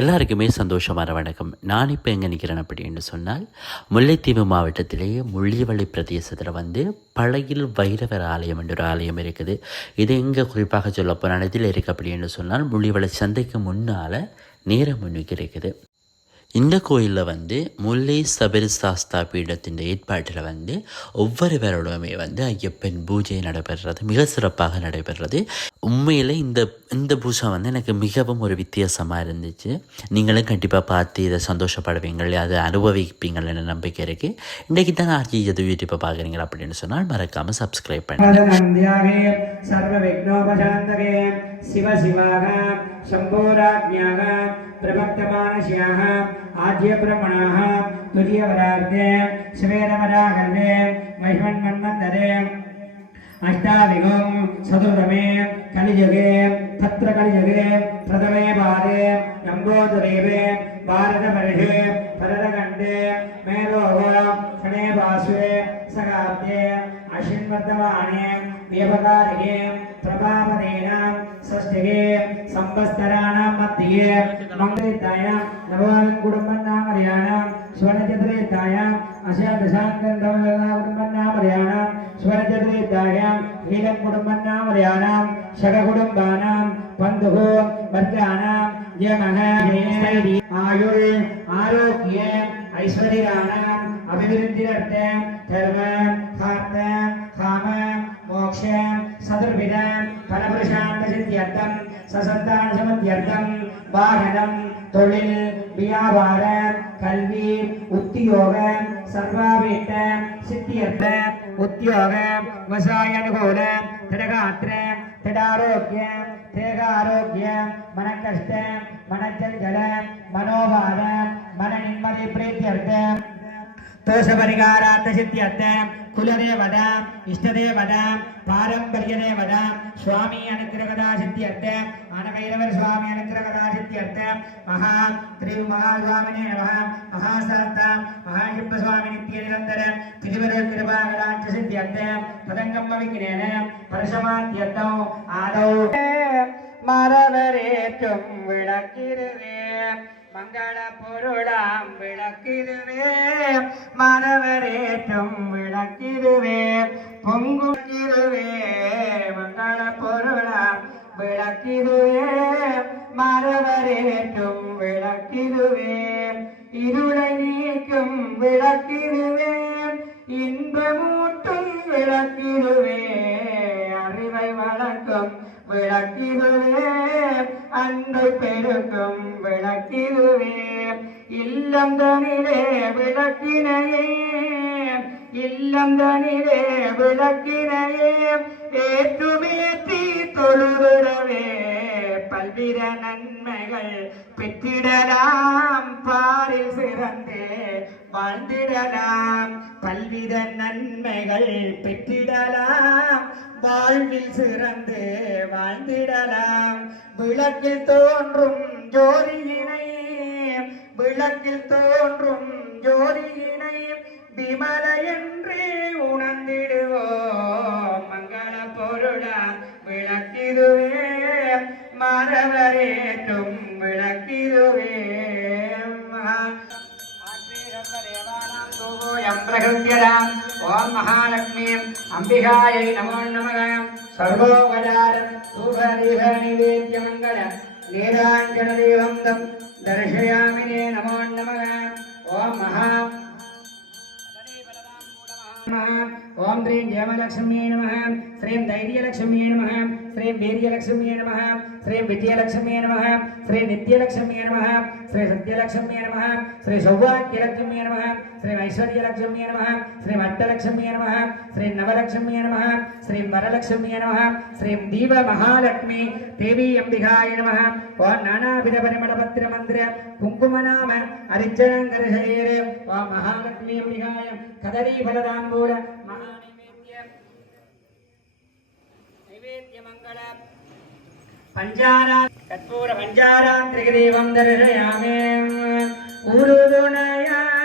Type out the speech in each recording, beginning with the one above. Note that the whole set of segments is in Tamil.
எல்லாருக்குமே சந்தோஷமான வணக்கம். நான் இப்போ எங்கே நிற்கிறேன் அப்படின்னு சொன்னால், முல்லைத்தீவு மாவட்டத்திலேயே முள்ளியவளி பிரதேசத்தில் பழையில் வைரவர் ஆலயம் என்ற ஒரு ஆலயம் இருக்குது. இது எங்கே குறிப்பாக சொல்ல போனால் இதில் இருக்குது அப்படின்னு சொன்னால், முள்ளியவளி சந்தைக்கு முன்னால் நேரம் முன்னுக்கு இருக்குது. இந்த கோயிலில் முல்லை சபரி சாஸ்தா பீடத்தின் ஏற்பாட்டில் ஒவ்வொரு வருடமே ஐயப்பன் பூஜை நடைபெறுறது மிக சிறப்பாக நடைபெறுறது. உண்மையில் இந்த பூஜை எனக்கு மிகவும் ஒரு வித்தியாசமாக இருந்துச்சு. நீங்களும் கண்டிப்பாக பார்த்து இதை சந்தோஷப்படுவீங்கள், அதை அனுபவிப்பீங்கள்னு நம்பிக்கை இருக்குது. இன்றைக்கு தான் ஆர்ஜி எது யூடியூப்பை பார்க்குறீங்களா அப்படின்னு சொன்னால் மறக்காமல் சப்ஸ்கிரைப் பண்ணுங்கள். शिव शिवाः शम्भोराज्ञाः प्रभक्तमानस्याः आद्यब्रह्मणाः तुर्यवरार्थे श्वेतवरागर्भे महिमन्मन्वन्तरे अष्टाविगं चतुर्दमे कलियुगे तत्र कलियुगे प्रथमे पादे लम्बोदरेवे भारतवर्षे भरतखण्डे मेरोगो शने पार्श्वे सगाब्दे अश्विन्वर्धमाने व्यवकारिके प्रभावनेन षष्ठिके संवत्सराणां मध्ये मङ्गलिताय नवकुटुम्बनामर्याणां स्वर्णचतुर्युक्ताय अशादशान्तन्दवकुटुम्बनामर्याणां स्वर्णचतुर्युक्ताय नीलं कुटुम्बनामर्याणां शककुटुम्बानां बन्धुः वर्गाणां यमः आयुर् आरोग्य ऐश्वर्याणाम् अभिवृद्धिरर्थे धर्म खार्थ काम मोक्ष सदुर्विद फलपुरुषार्थ सिद्ध्यर्थं ससन्तान समध्यर्थं वाहनं தொழில் வியாபார கல்வி உத்தியோக சர்வாபீட்ட சித்தியர்த்த உத்தியோக விவசாய அனுகூல திடகாத்திர திடாரோக்கிய தேகாரோக்கிய மனக்கஷ்ட மனச்சஞ்சல மனோபாத மன நிம்மதி பிரீத்தியர்த்த தோஷபரிகாரார்த்த சித்தியர்த்த குலதேவத இஷ்டதேவத பாரம்பரியதேவத சுவாமி அனுக்கிரகதா சித்தியர்த்த ஆனவைரவர் சுவாமி அனுக்கிரகதா சித்தியர்த்த மகா திரு மகாசுவாமினே நமः மகாசாஸ்த மகாசிப்ப சுவாமி நித்திய நிரந்தர திரிவர கிருபாகராட்ச சித்தியர்த்த பதங்கம் விக்கினேன பரசமாத்தியர்த்தம் ஆதௌ மரவரேற்றும் விளக்கிடுவே மங்கள பொருளாம் விளக்கிடுவே மரவரேற்றும் விளக்கிடுவே பொங்குக்கிடுவே மங்கள பொருளாம் விளக்கிடுவே மரவரேற்றும் விளக்கிடுவே இருளை நீக்கும் விளக்கிடுவே இன்பமூட்டும் விளக்கிடுவே அறிவை வளர்க்கும் விளக்கிடுவே அன்பை பெருக்கும் விளக்கிடுவே இல்லம் தனிலே விளக்கினையே இல்லம் தனிலே விளக்கினையே ஏற்றுமேற்றி தொழுவிடவே பல்வித நன்மைகள் பெற்றிடலாம் பாரில் சிறந்தே வாழ்ந்திடலாம் பல்வித நன்மைகள் பெற்றிடலாம் வாழ்வில் சிறந்து வாழ்ந்திடலாம் விளக்கில் தோன்றும் ஜோதியினை விளக்கில் தோன்றும் ஜோதியினை விமல என்றே உணர்ந்திடுவோம் மங்கள பொருளாம் விளக்கிடுவே மரவரேற்றும் விளக்கிடுவே ओम महालक्ष्मी अंबिकायै नमो नमः सर्वोपचारं धूपदीप नैवेद्य मंगल नीराञ्जन देवं तं दर्शयामि नमो नमः ओम महा ओम श्रीं जयमलक्ष्म्यै नमः श्रीं धैर्यलक्ष्म्यै नमः श्रीं वीर्यलक्ष्म्यै नमः श्रीं विद्यालक्ष्म्यै नमः श्रीं नित्यलक्ष्म्यै नमः श्री सत्यलक्ष्म्यै नमः श्री सौभाग्यलक्ष्म्यै नमः श्री ऐश्वर्यलक्ष्म्यै नमः श्री अष्टलक्ष्म्यै नमः श्री नवलक्ष्म्यै नमः श्री वरलक्ष्म्यै नमः श्री दीव महालक्ष्मी देवी अंबिकाय नमः ओम नानाविध परिमलपत्र मंत्र कुंकुमनाम अरिचनंकर शरीर ओम महालक्ष्मी अंबिकाय कदरी फलदांबूल नैवेद्य मंगल पंचारा कर्पूर पंचारांत्रिकदेवं दर्शयामि உறுதுணையாய்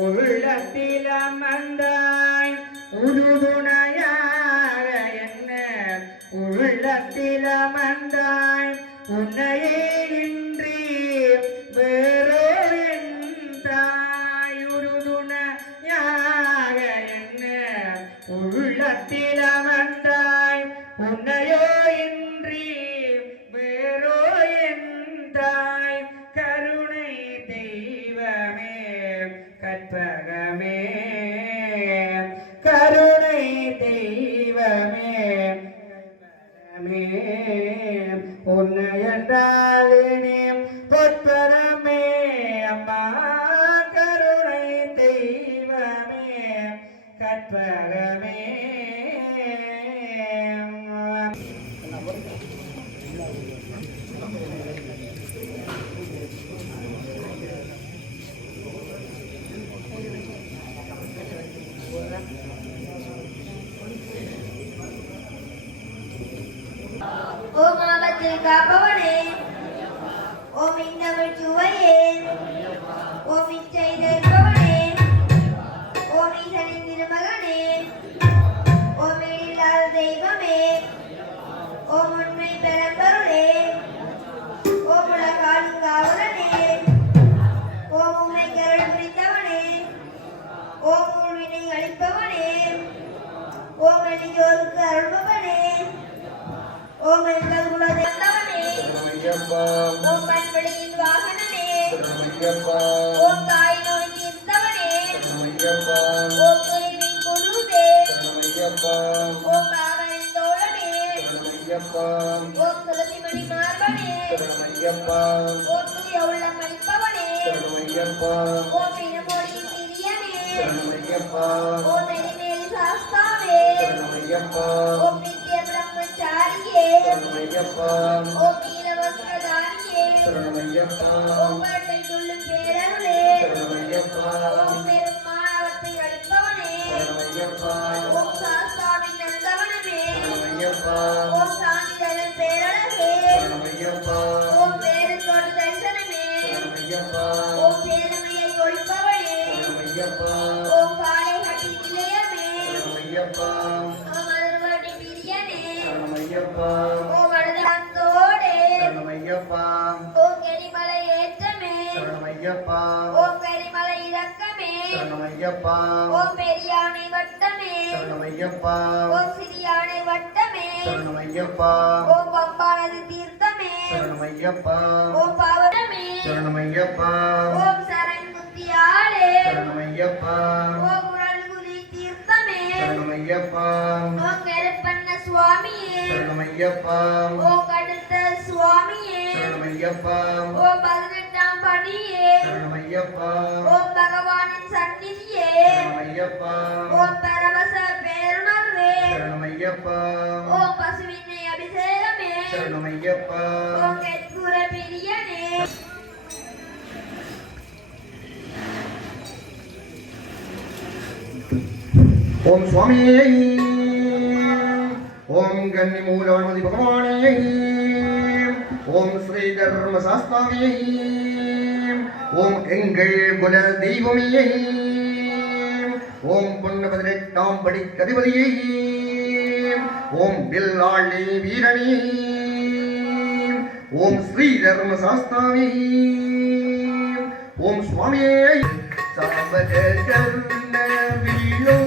உள்ளத்தில் அமர்ந்தாய் உறுதுணையாக என்ன உள்ளத்தில் அமர்ந்தாய் உன்னையே இன்றி வேறோ என்றாய் உறுதுணையாக என்ன உள்ளத்தில் அமர்ந்தாய் உன்னையோ இன்றி வேறோ என்றாய் கருணை தெய்வமே கற்பகமே கருணை தெய்வமே உன்னை என்றால் பொற்பரமே அம்மா கருணை தெய்வமே கற்பகமே ஓம் ஆபத்தில் காப்பவனே ஓம் இன்னவள் சுவையே ஓம் இச்சை தருபவனே ஓம் ஈசனின் திருமகனே ஓம் இல்லாத தெய்வமே ஓம் உண்மை பெறம்பொருளே ஓம் உலகாளும் காவலனே ஓம் உண்மை கருள் புரிந்தவனே ஓம் உள்வினை அளிப்பவனே ஓம் எளியோருக்கு அருள்பவனே ஓம் எங்கள் குலதெய்வமே ஓம் கண்வெளியின் வாகனனே ஓம் தாய் நோய் தீர்த்தவனே ஓம் குருவின் குருவே ஓம் காவலின் தோழனே ஓம் துளசிமணி மார்பனே ஓம் தூய உள்ளம் அளிப்பவனே ஓம் இனமொழியின் திரியனே ஓம் நெறிமேலி சாஸ்தாவே ஓம் நித்திய பிரம்மச்சாரியே ஓம் நீலவஸ்திரதாரியே ஓம் பட்டை துள்ளும் பேரருளே ஓம் பெரும் மாணவத்தை அளிப்பவனே ஓம் சாஸ்தாவின் நந்தவனமே ஓம் சாமிதரன் பேரழகே ஓம் பேரு தொடு தரிசனமே ஓம் பேரமையை ஒழிப்பவனே ஓம் காலை கட்டி நிலையமே ஓம் மதுரவாட்டி பிரியனே ஓம் வடதோடே ஓம் கரிமலை ஏற்றமே ஓம் கரிமலை இறக்கமே ஓம் பெரியானை வட்டமே ஓம் சிறியானை வட்டமே ஓம் பம்பானது தீர்த்தமே ஓம் பாவனமே ஓம் சரண் முத்தியாளே ஓம் குரல்குதி தீர்த்தமே ஓம் கருப்பண்ண சுவாமியே ஓம் கடுத்த சுவாமியே ஓம் 18ஆம் படியே ஓம் பகவானின் சந்நிதியே ஓம் பரவச பேருணர்வே ஓம் பசுவினை அபிஷேகமே ஓம் கெட்புர பிரியனே ஓம் சுவாமியே ஓம் கன்னி மூலானதி பகவானே ஓம் ஸ்ரீ தர்ம சாஸ்தாவியே ஓம் எங்கள் குல தெய்வமே ஓம் பொன்ன 18ஆம் படிக்கு அதிபதியே ஓம் வில்லாளி வீரனே ஓம் ஸ்ரீ தர்ம சாஸ்தாவே ஓம் சுவாமியே சாம்பக கருண வீணோ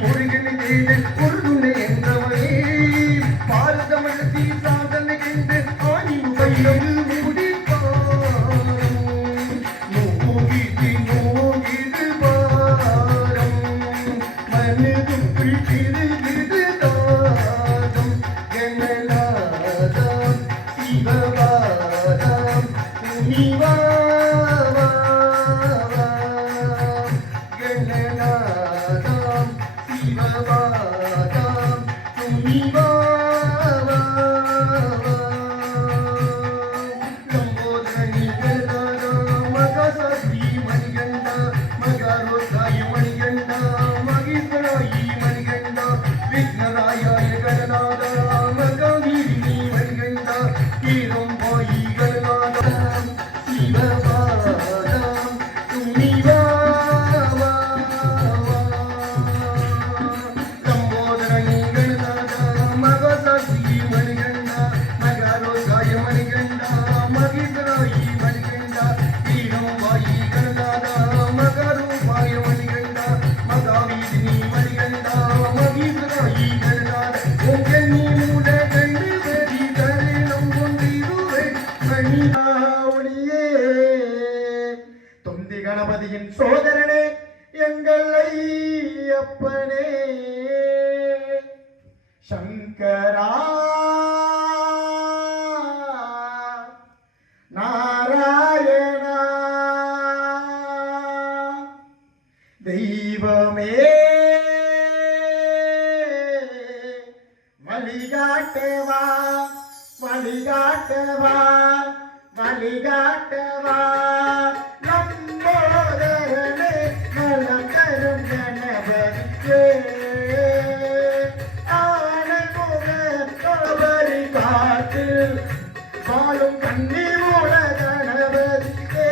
முருகன் தேடு ஒரு துணை என்றவனே பாரதமிழத்தி சாதனை கண்டு ஆணி பையில் தொந்தி கணபதியின் சோதரனே எங்கள் ஐயப்பனே சங்கரா நாராயணா தெய்வமே வழிகாட்டவா வழிகாட்டவா வழிகாட்டவா நம்போதரனே நலம் தரும் கணபதியே ஆனமுக கபரி காட்டில் வாழும் கண்ணி மூல கணபதியே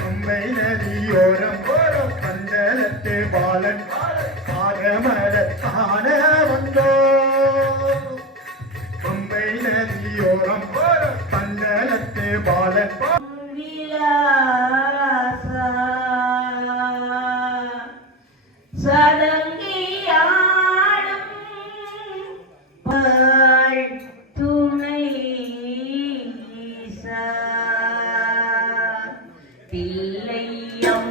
மும்பை நதியோரம் போலும் பந்தலத்து பாலன் பாதமர காண வந்தோ மும்பை நதியோரம் போலும் பந்தலத்து பாலன் துணை தில்லையம்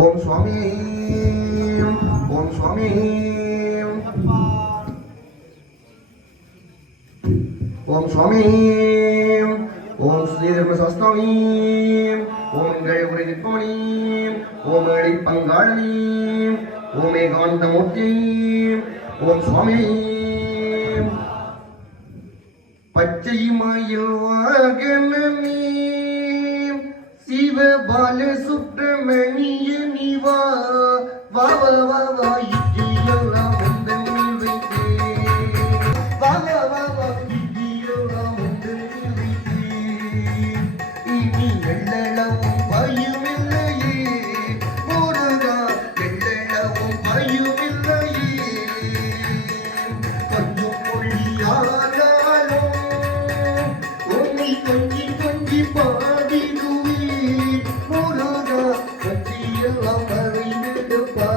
ஓம் சுவாமி ஓம் சுவாமி ஓம் சுவாமி ஓம் ஸ்ரீ தர்மசாஸ்திராமி ஓங்கள் உரைப்பவனே ஓம் அடி பங்காளனே ஓமே காந்தமூர்த்தி ஓம் சுவாமி பச்சை மயில் வாகனமே சிவபால சுப்பிரமணிய நிவா வாவ வாவா இட்டியெல்லாம் உந்தன் வைத்தே வாவ வாவா இட்டியெல்லாம் உந்தன் வைத்தே இனி எள்ளளவும் பயமில்லையே முருகா எள்ளளவும் பயமில்லையே கொஞ்சம் மொழியானாலும் உன்னை கொஞ்சி கொஞ்சி பாடிடுவே முருகா பற்றியெல்லாம் அறிந்திருப்பா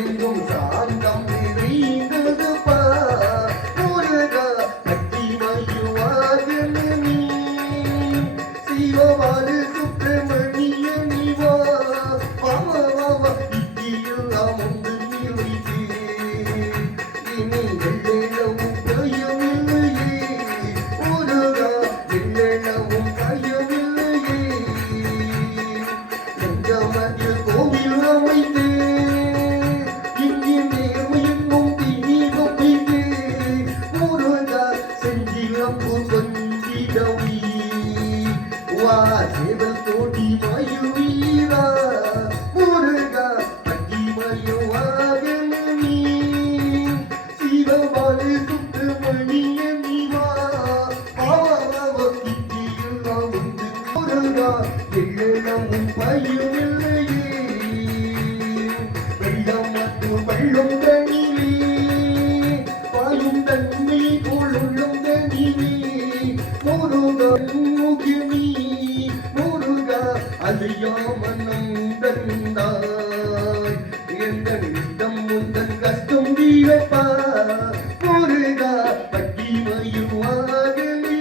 எங்கும் சாந்தம் நிறைந்ததுப்பா முருகா பற்றி மயுவாகனே சிவபாலு சுப்பிரமணிய நிவா வாவ வாவ இட்டியெல்லாம் உண்டு நிலைத்தே இனி எள்ளளவும் பயமில்லையே முருகா எள்ளளவும் பயமில்லையே நெஞ்சமதில் கோவில் அமைத்தே இங்கே நேர்மையும் தீபம் வைத்தே முருகா செஞ்சிலம்பு கொஞ்சிடவி வா சேவல் கோடி மயுவீரா முருகா பட்டி மயுவாகனே சிவபாலு சுப்பிரமணிய நிவா பாவ இட்டியெல்லாம் உண்டு முருகா எள்ளளவும் பயமில்லையே வெள்ளம் மற்றும் வெள்ளம் தனிலே பாயும் தன்மை போல் உள்ளம் தனிலே முருகா முகினி முருகா அதையாமனம் தந்தாய் எந்தன் இஷ்டம் முந்தன் கஷ்டம் தீரப்பா முருகா பட்டி மயுவாகனே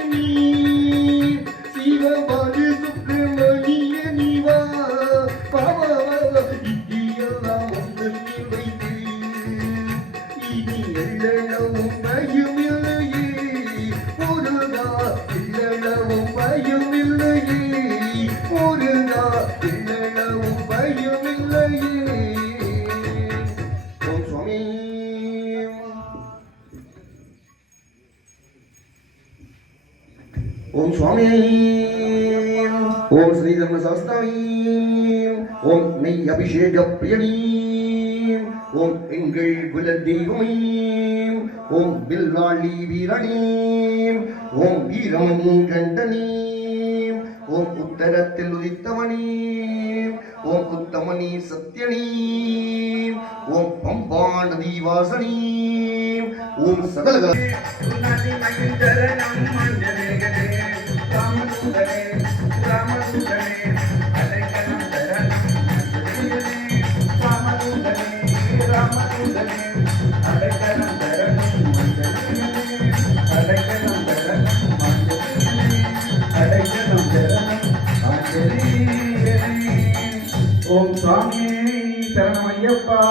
சிவபாலு சுப்பிரமணிய நிவா பாவ இட்டியெல்லாம் உந்தன் வைத்தே இனி எள்ளளவும் பயமில்லையே முருகா எள்ளளவும் பயமில்லையே முருகா எள்ளளவும் பயமில்லையே ஓம் சுவாமி ஓம் சுவாமி ஓம் ஸ்ரீ தர்ம சாஸ்தாமி ஓம் நெய் அபிஷேக பிரியனி ஓம் எங்கள் குல தெய்வமே ஓம் பில்லாளி வீரணி ஓம் வீரமணி கண்டனி ஓம் உத்தரத்தில் உதித்தமணி ஓம் உத்தமணி சத்யனி ஓம் பம்பா நதி வாசனி ஓம் சகல ஓம் சுவாமி சரணமையப்பா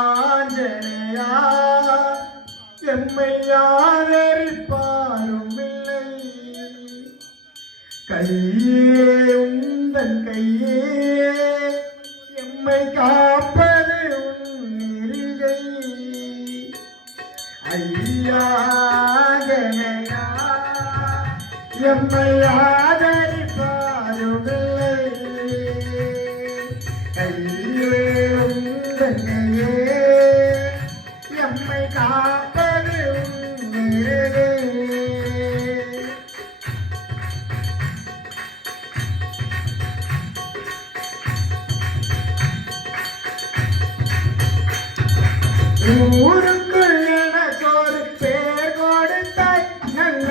ஐயாஞ்சனையா எம்மை யாதரிப்பாரும் இல்லை கையே உந்தன் கையே எம்மை காப்பது உன்னிருகை ஐயாஞ்சனையா எம்மை ஆதரிப்பாரும் இல்லை கையே உந்தன் கையே எம்மை காப்பது உன்னிருகை ஊருக்குள் எனக்கு ஒரு பேர் கொடுத்தாய் நல்ல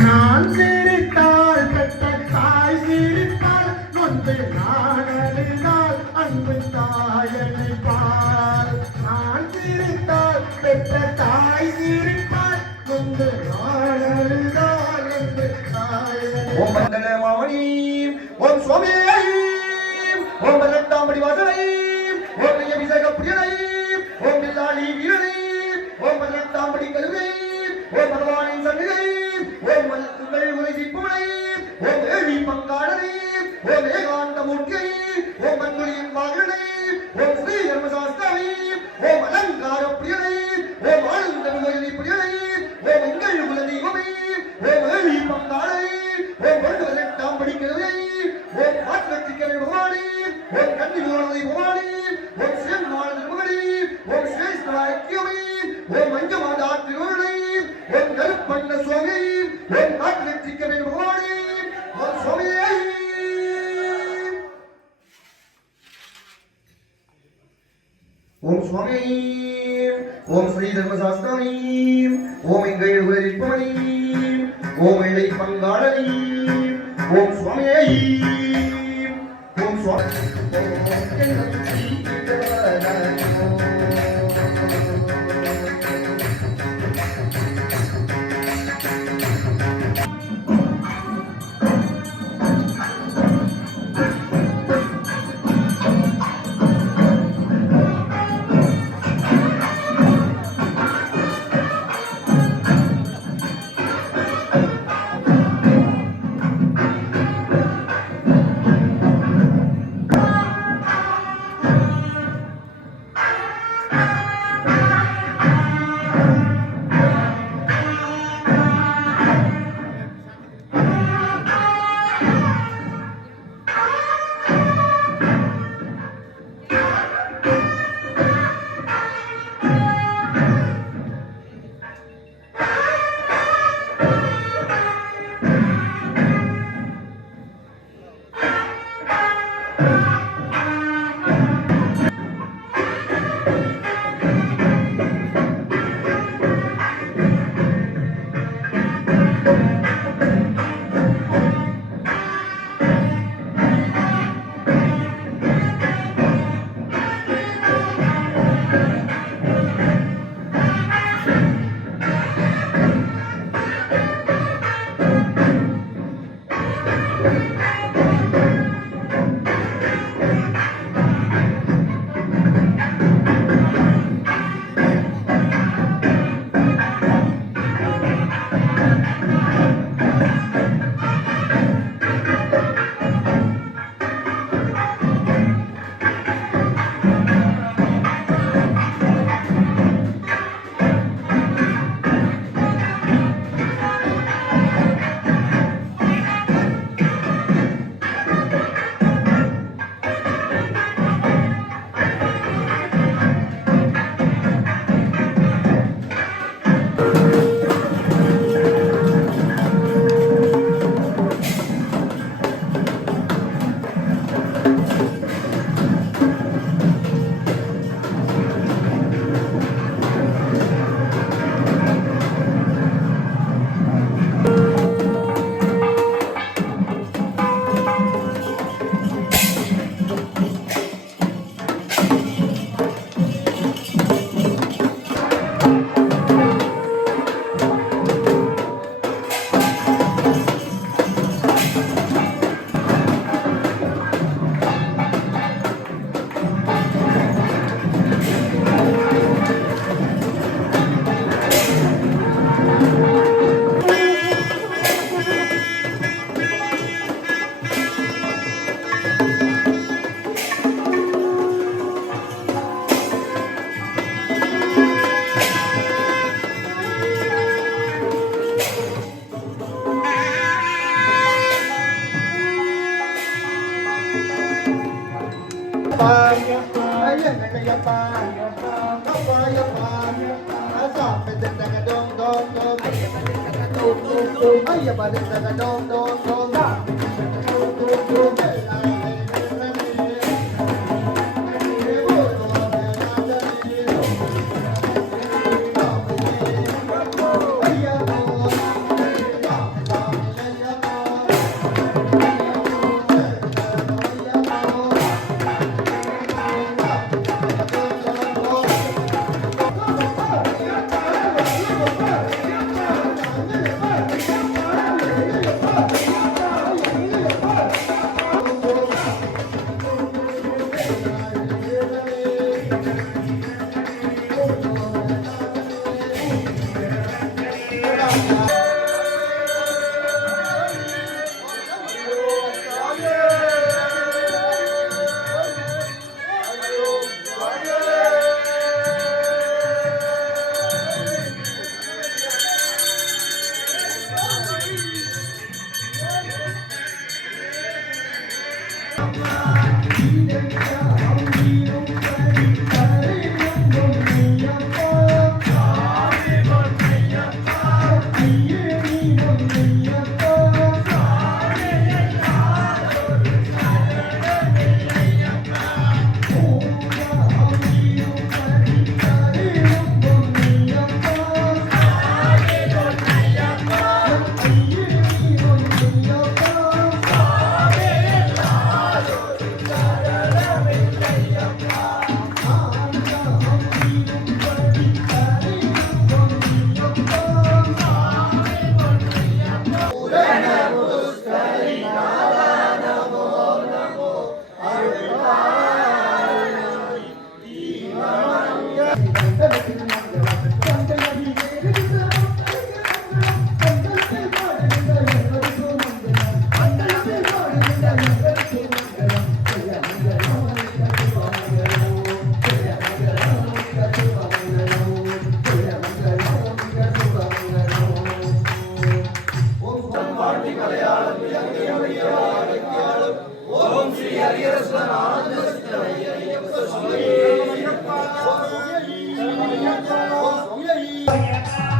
நான் சிரித்தால் பெற்ற தாய் சிரித்தால் நொந்து நான் அழுதால் அன்பு தாயனை பார் ஓம் மண்டல மாமணி ஓம் சுவாமி ஓம் பதினெட்டாம்படி வாசனை ஓம் அபிஷேக பிரியனை ஓம் பில்லாளி வீரனை ஓம் பதினெட்டாம்படி கழுவை ஓம் பகவானின் சன்னிதை ஓம் மலக்குங்கள் உரைசிப்புனை ஓம் ஏழி பங்காளனை ஓம் ஏகாந்த மூர்த்தியை ஓம் மண்மொழியின் வாகனை ஓம் ஸ்ரீ தர்மசாஸ்திரி ஓம் அலங்கார பிரியனை ஓம் ஆனந்த விமோகினி பிரியனை ஓம் எங்கள் குல தெய்வமே ஓம் ஏழி பங்காளனை ஓம் 18ஆம் கழுவை ஓம் ஆத்மத்திக்கரை பகவானி ஓம் கன்னி வினோதை பகவானி ஓம் சிவமானந்த மகனி ஓம் ஸ்ரேஷ்டவாக்கியமே ஓம் மஞ்சமாதா திருவருளை ஓம் கருப்பண்ண சுவாமி ஓம் ஆத்மத்திக்கரை பகவானி ஓம் சுவாமியே ஓம் சுவாமி ஓம் ஸ்ரீ தர்மசாஸ்திரி ஓம் எங்கள் உலகிப்பவனி ஓம் ஏழை பங்காளனி ஓம் சுவாமியே ஓம் சுவாமி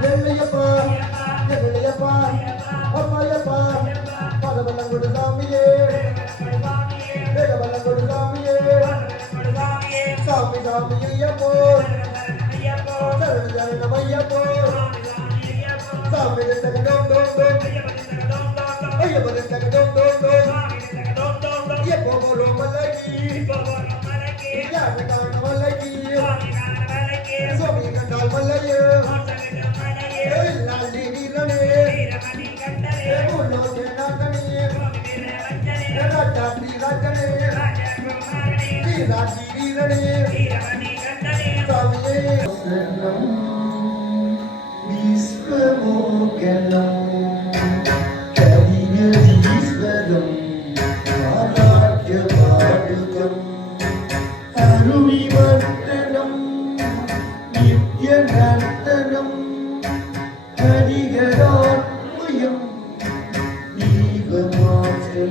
வெள்ளையப்பா வெள்ளையப்பா அம்மையப்பா பலவலம் கொடு சாமியே வேகவலம் கொடு சாமியே சாமி சாமி ஐயப்போ சரண சரணம் ஐயப்போ சாமி தக டோம் டோம் டோம் ஐயப்ப தக டோம் டோம் டோம் ஐயப்போ போலோ மலகி யாரு காண மலகி சுவாமி கண்டால் மல்லையே லாலி வீரனே முன்னோக்கே நாகனே ராஜாதி ராஜனே வீராதி வீரனே சுவாமியே சரணம் விஸ்வமோகனம் கரியதீஸ்வரம் ஆராத்ய பாடுகம் அருவிவர்த்தனம் நித்யநர்த்தனம் ஹரிகராத்மயம் தீபமாச்சே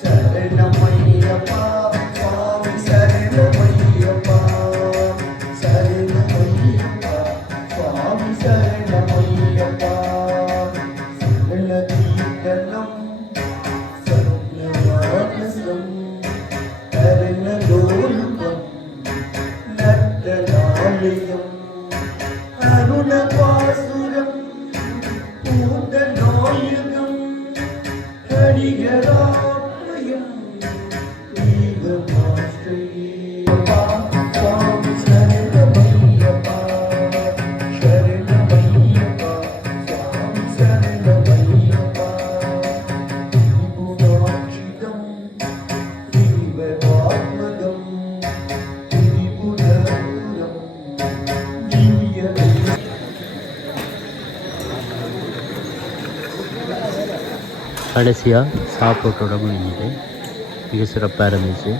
சரணமையப்பா சுவாமி சரணமையப்பா சரணமையப்பா சுவாமி சரணமையப்பா சரணதீர்த்தனம் சரணவாகசம் சரணலோலுகம் நர்த்தனாலயம் அருணபாசுரம் பூதநாயகம் ஹரிகராத்மயம் தீபமாஸ்ரயப்பா சுவாமி சரணமையப்பா சரணமையப்பா சுவாமி சரணமையப்பா திரிபுராட்சிதம் திரிவராத்மகம் திரிபுரபுரம் திவ்ய கடைசியாக சாப்பாட்டோட முடிஞ்சுது. மிக சிறப்பாக இருந்துச்சு.